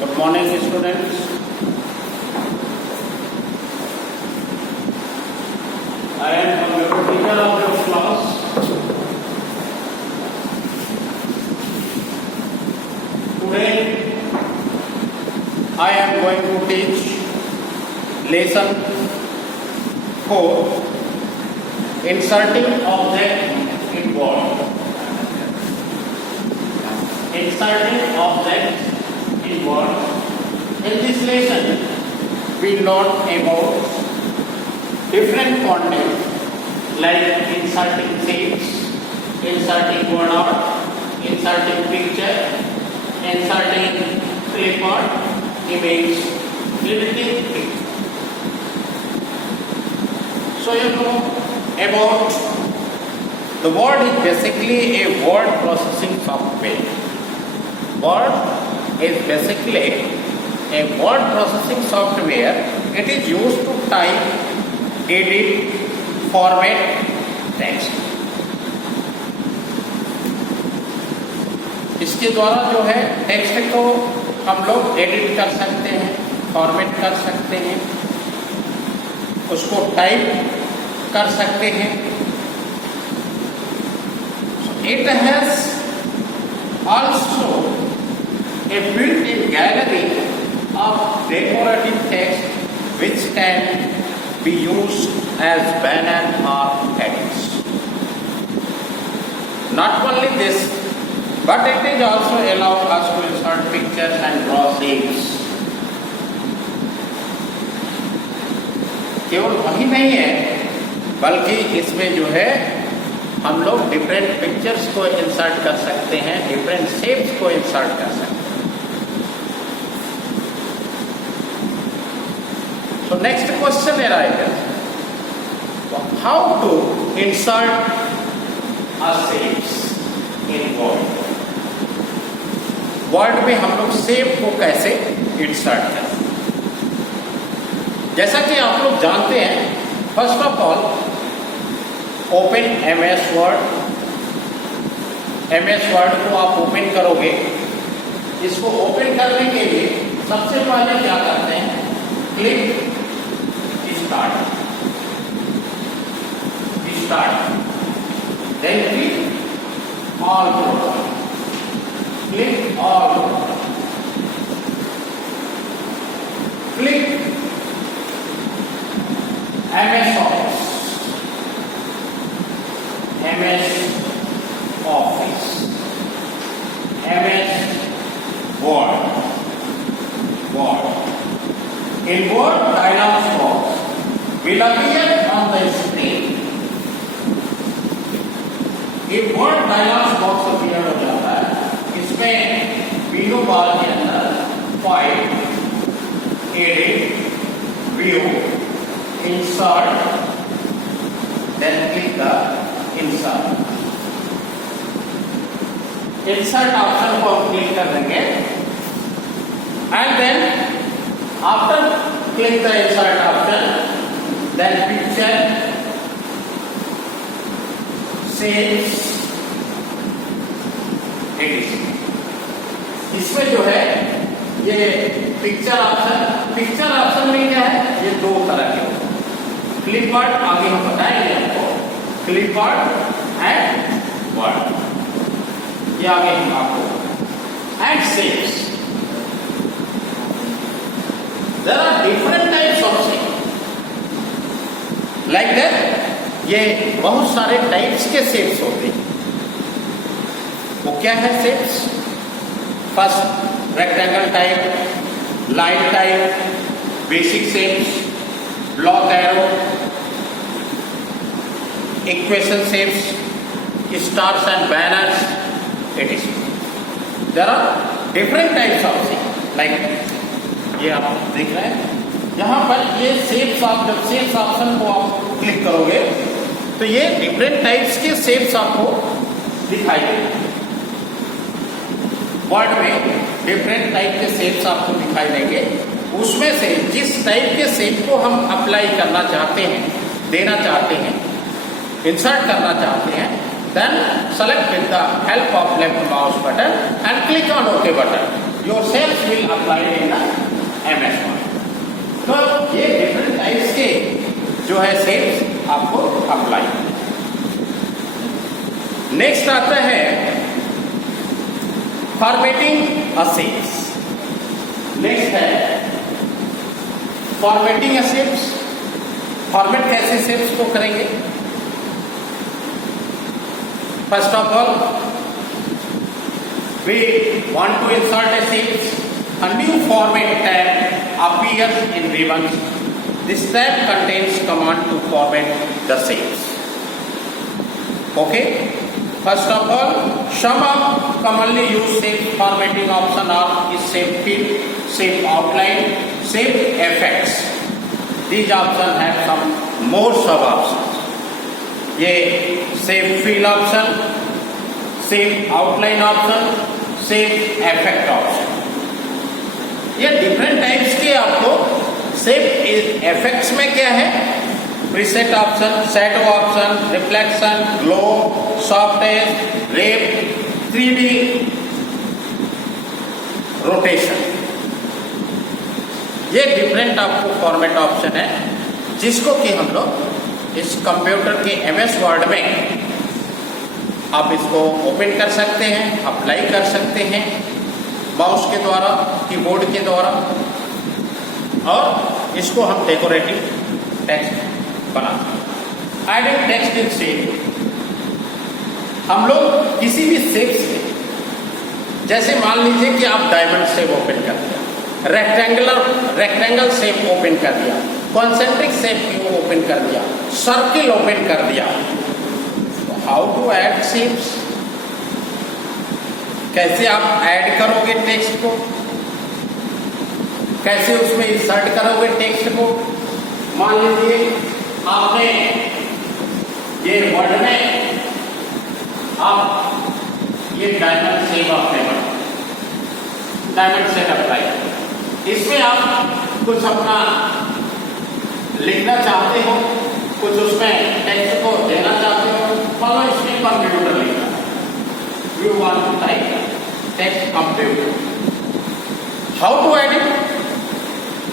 Good morning, students. I am computer teacher of your class. Today, I am going to teach lesson 4, inserting object in word. Inserting object in word. In this lesson, we learn about different content like inserting shapes, inserting word art, inserting picture, inserting clipboard, image, editing. So you know about the word is basically a word processing software. Word is basically a word processing software. It is used to type, edit, format text. इसके द्वारा जो है text को हम लोग edit कर सकते हैं, फॉर्मेट कर सकते हैं, उसको टाइप कर सकते हैं. It has also a built-in gallery of decorative text which can be used as banner or headings. Not only this, but it is also allow us to insert pictures and draw shapes. केवल वही नहीं है, बल्कि इसमें जो है हम लोग डिफरेंट पिक्चर्स को इंसर्ट कर सकते हैं, डिफरेंट शेप्स को इंसर्ट कर सकते हैं. So next question arises, how to insert a shapes in word. Word में हम लोग शेप को कैसे इंसर्ट करें. जैसा कि आप लोग जानते हैं, first of all open MS word. MS word को आप ओपन करोगे. इसको ओपन करने के लिए सबसे पहले क्या करते हैं, click start, then click all program, click all program, click MS Office, MS Office, MS Word. In Word, dialog box will appear on the screen. एक Word dialog box appear हो जाता है. इसमें मेनू बार के अंदर file, edit, view, insert, then click the insert. Insert option को हम click कर देंगे and then after click the insert option, then picture, shapes, editing. इसमें जो है ये पिक्चर ऑप्शन में क्या है, ये दो तरह के होते हैं. क्लिपबोर्ड आगे हम बताएंगे आपको, क्लिपबोर्ड एंड वर्ड, ये आगे हम आपको, and shapes. There are different types of shapes. Like that, ये बहुत सारे टाइप्स के शेप्स होते हैं. वो क्या है shapes? First rectangle type, line type, basic shapes, block arrow, equation shapes, stars and banners, etc. There are different types of shapes. Like ये आप देख रहे हैं, यहाँ पर ये शेप्स, आप जब शेप्स ऑप्शन को आप क्लिक करोगे तो ये डिफरेंट टाइप्स के शेप्स आपको दिखाई देंगे. वर्ड में डिफरेंट टाइप के शेप्स आपको दिखाई देंगे. उसमें से जिस टाइप के शेप को हम अप्लाई करना चाहते हैं, देना चाहते हैं, इंसर्ट करना चाहते हैं, then select with the help of left mouse button and click on OK button. Your shapes will apply जो है शेप्स आपको अप्लाई। नेक्स्ट आता है फॉर्मेटिंग अ शेप्स। नेक्स्ट है फॉर्मेटिंग अ शेप्स। फॉर्मेट कैसे शेप्स को करेंगे? First of all we want to insert a shapes. A new format tab appears in Ribbon. This tab contains command to format the shapes. Okay. First of all, some of commonly used shape formatting option are is shape fill, shape outline, shape effects. These options have some more sub options. ये shape fill option, shape outline option, shape effect option, ये different types के आपको shape effects में क्या है? Preset option, shadow option, reflection, glow, soft edge, wrap, 3D rotation, ये different आपको format option है जिसको कि हम लोग इस कंप्यूटर के MS वर्ड में आप इसको ओपन कर सकते हैं, अप्लाई कर सकते हैं माउस के द्वारा, कीबोर्ड के द्वारा, और इसको हम डेकोरेटिव टेक्स्ट बना एडिंग टेक्स्ट इन शेप। हम लोग किसी भी शेप से, जैसे मान लीजिए कि आप डायमंड शेप ओपन कर दिया, रेक्टेंगल शेप ओपन कर दिया, कॉन्सेंट्रिक शेप ओपन कर दिया, सर्किल ओपन कर दिया, हाउ टू ऐड शेप्स? कैसे आप ऐड करोगे टेक्स्ट को, कैसे उसमें इंसर्ट करोगे टेक्स्ट को? मान लीजिए आपने ये वर्ड में आप ये डायमंड शेप आपने बना, डायमंड शेप अप्लाई, इसमें आप कुछ अपना लिखना चाहते हो, कुछ उसमें टेक्स्ट को देना चाहते हो, फॉलो इसमें कंप्यूटर लिखना, you want to type text computer. How to add it?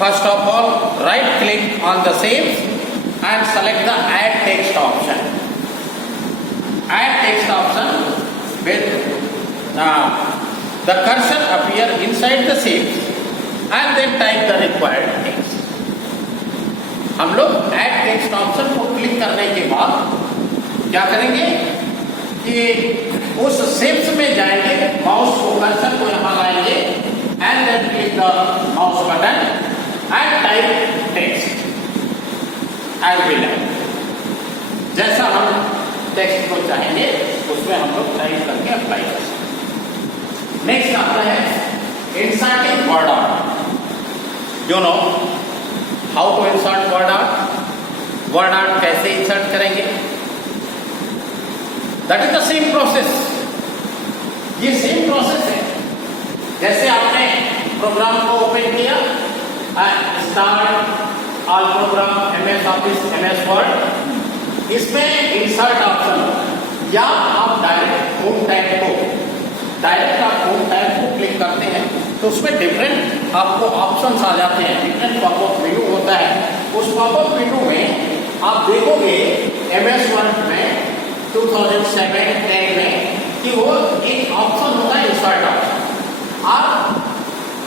First of all right click on the shape and select the add text option. Add text option with the cursor appear inside the shape and then type the required text. हम लोग add text option को click करने के बाद क्या करेंगे कि उस शेप्स में जाएंगे, माउस को कर्सर को यहां लाएंगे and then click the mouse button and type text as we like. जैसा हम टेक्स्ट को चाहेंगे उसमें हम लोग टाइप करके अप्लाई कर सकते। नेक्स्ट आता है inserting word art. You know how to insert word art? Word art कैसे इंसर्ट करेंगे? That is the same process. ये सेम प्रोसेस है। जैसे आपने प्रोग्राम को ओपन किया, start all program, MS office, MS word, इसमें इंसर्ट ऑप्शन या आप डायरेक्ट होम टैब को क्लिक करते हैं तो उसमें डिफरेंट आपको ऑप्शंस आ जाते हैं, डिफरेंट पॉपअप मेनू होता है। उस पॉपअप मेनू में आप देखोगे MS वर्ड में 2007-10 में कि वो एक ऑप्शन होता है इंसर्ट ऑप्शन। आप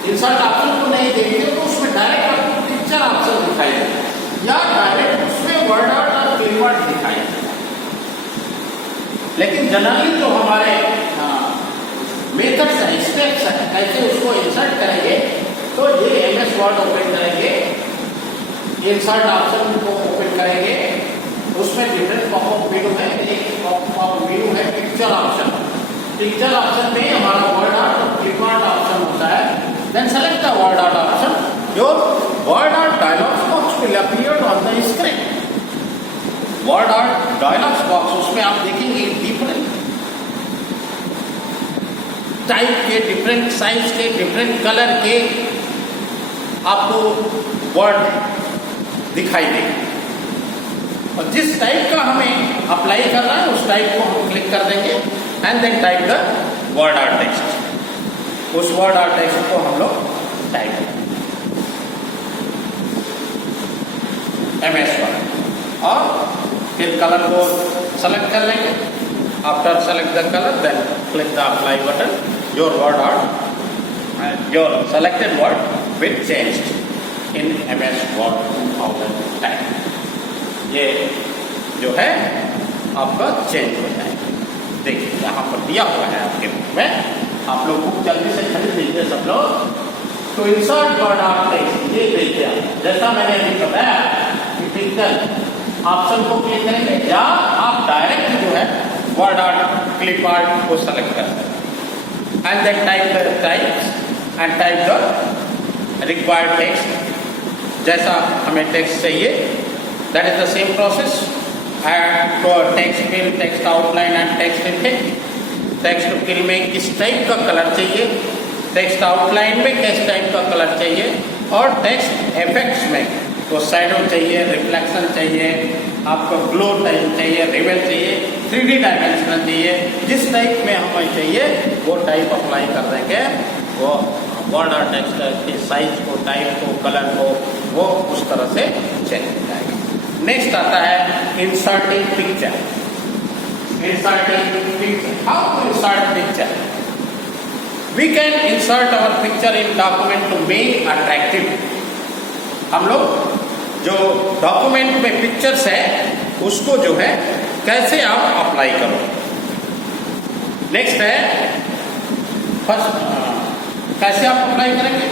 इंसर्ट ऑप्शन को नहीं देखते तो उसमें डायरेक्ट आपको पिक्चर ऑप्शन दिखाई देगा या डायरेक्ट उसमें वर्ड आर्ट और क्लिपआर्ट दिखाई देगा। लेकिन जनरली जो हमारे मेथड्स हैं, स्टेप्स हैं, कैसे उसको इंसर्ट करेंगे, तो ये MS वर्ड ओपन करेंगे, इंसर्ट ऑप्शन को ओपन करेंगे, उसमें डिफरेंट पॉपअप मेनू है। एक पॉपअप मेनू है पिक्चर ऑप्शन। पिक्चर ऑप्शन में हमारा वर्ड आर्ट और क्लिपआर्ट ऑप्शन होता है। Then select the word art option, your word art dialogue box will appear on the screen. Word art dialogue box, उसमें आप देखेंगे डिफरेंट टाइप के, डिफरेंट साइज के, डिफरेंट कलर के आपको वर्ड दिखाई देगा और जिस टाइप का हमें अप्लाई करना है उस टाइप को हम क्लिक कर देंगे and then type the word art text. उस वर्ड आर्ट टेक्स्ट को हम लोग टाइप MS वर्ड। और फिर कलर को सेलेक्ट कर लेंगे। After select the colour then click the apply button, your word art, your selected word will changed in MS Word 2010। ये जो है आपका चेंज हो जाएगा। देखिए यहाँ पर दिया हुआ है आपके बुक में, आप लोग बुक जल्दी से खरीद लीजिए सब लोग। तो इंसर्ट वर्ड आर्ट टेक्स्ट, ये देखिए जैसा मैंने अभी बताया कि पिक्चर ऑप्शन को क्लिक करेंगे या आप डायरेक्ट जो है वर्ड आर्ट क्लिप आर्ट को सेलेक्ट कर सकते हैं and then type the types and type the required text. जैसा हमें टेक्स्ट चाहिए that is the same process. Text fill, text outline and text effect. Text fill में किस टाइप का कलर चाहिए, टेक्स्ट आउटलाइन में किस टाइप का कलर चाहिए, और टेक्स्ट इफेक्ट्स में तो शैडो चाहिए, रिफ्लेक्शन चाहिए, आपको ग्लो टाइप चाहिए, रिवेल चाहिए, 3D डायमेंशनल चाहिए, जिस टाइप में हमें चाहिए वो टाइप अप्लाई कर देंगे। वो वर्ड और टेक्स्ट के साइज को, टाइप को, कलर को वो उस तरह से चेंज हो जाएगा। नेक्स्ट आता है inserting picture. Inserting picture, how to insert picture? We can insert our picture in document to make attractive. हम लोग जो डॉक्यूमेंट में पिक्चर्स है उसको जो है कैसे आप अप्लाई करो। नेक्स्ट है फर्स्ट, कैसे आप अप्लाई करेंगे,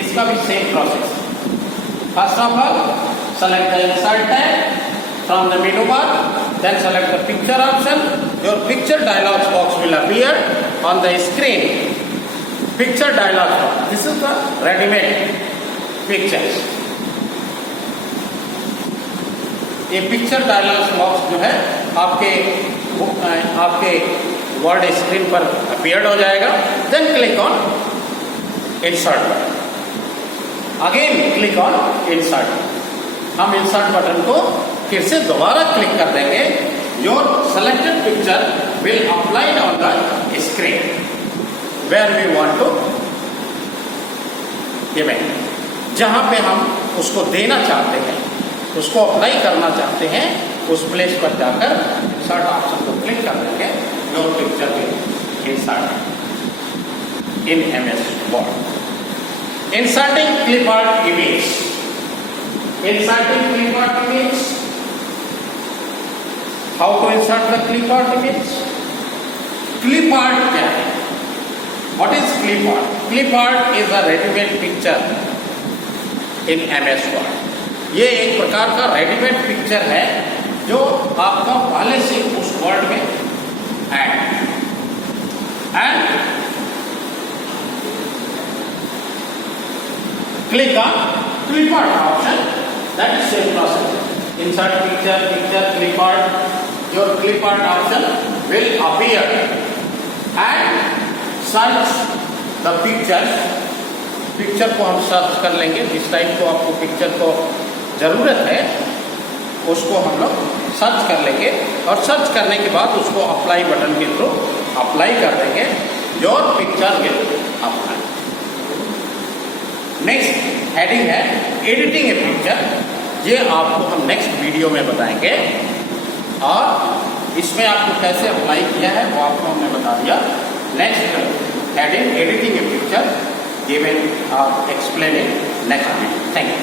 इसका भी same process. First of all select the insert tab from the menu bar, then select the picture option. Your picture dialog box will appear on the screen. Picture dialog box, this is the ready-made pictures. ये picture dialogue box जो है आपके word screen पर appeared हो जाएगा। Then click on insert button, again click on insert. हम insert button को फिर से दोबारा क्लिक कर देंगे। Your selected picture will apply on the screen where we want to image. जहां पे हम उसको देना चाहते हैं, उसको अप्लाई करना चाहते हैं, उस प्लेस पर जाकर इंसर्ट ऑप्शन को क्लिक कर देंगे। Your picture will insert in MS Word। Inserting clip art image. Inserting clip art image. How to insert the clip art image? Clip art क्या है? What is clip art? Clip art is a ready-made picture in MS Word। ये एक प्रकार का readymade picture है जो आपका पहले से उस वर्ड में add and click on clip art option। That is same process. Insert picture, picture, clip art. Your clip art option will appear and search the pictures। Picture को हम सर्च कर लेंगे, जिस टाइप को आपको पिक्चर को जरूरत है उसको हम लोग सर्च कर लेंगे और सर्च करने के बाद उसको अप्लाई बटन के थ्रू अप्लाई कर देंगे। Your picture will apply. Next heading है एडिटिंग ए पिक्चर। ये आपको हम नेक्स्ट वीडियो में बताएंगे और इसमें आपको कैसे अप्लाई किया है वो आपको हमने बता दिया। नेक्स्ट हेडिंग एडिटिंग ए पिक्चर, ये will explain in next video. Thank you.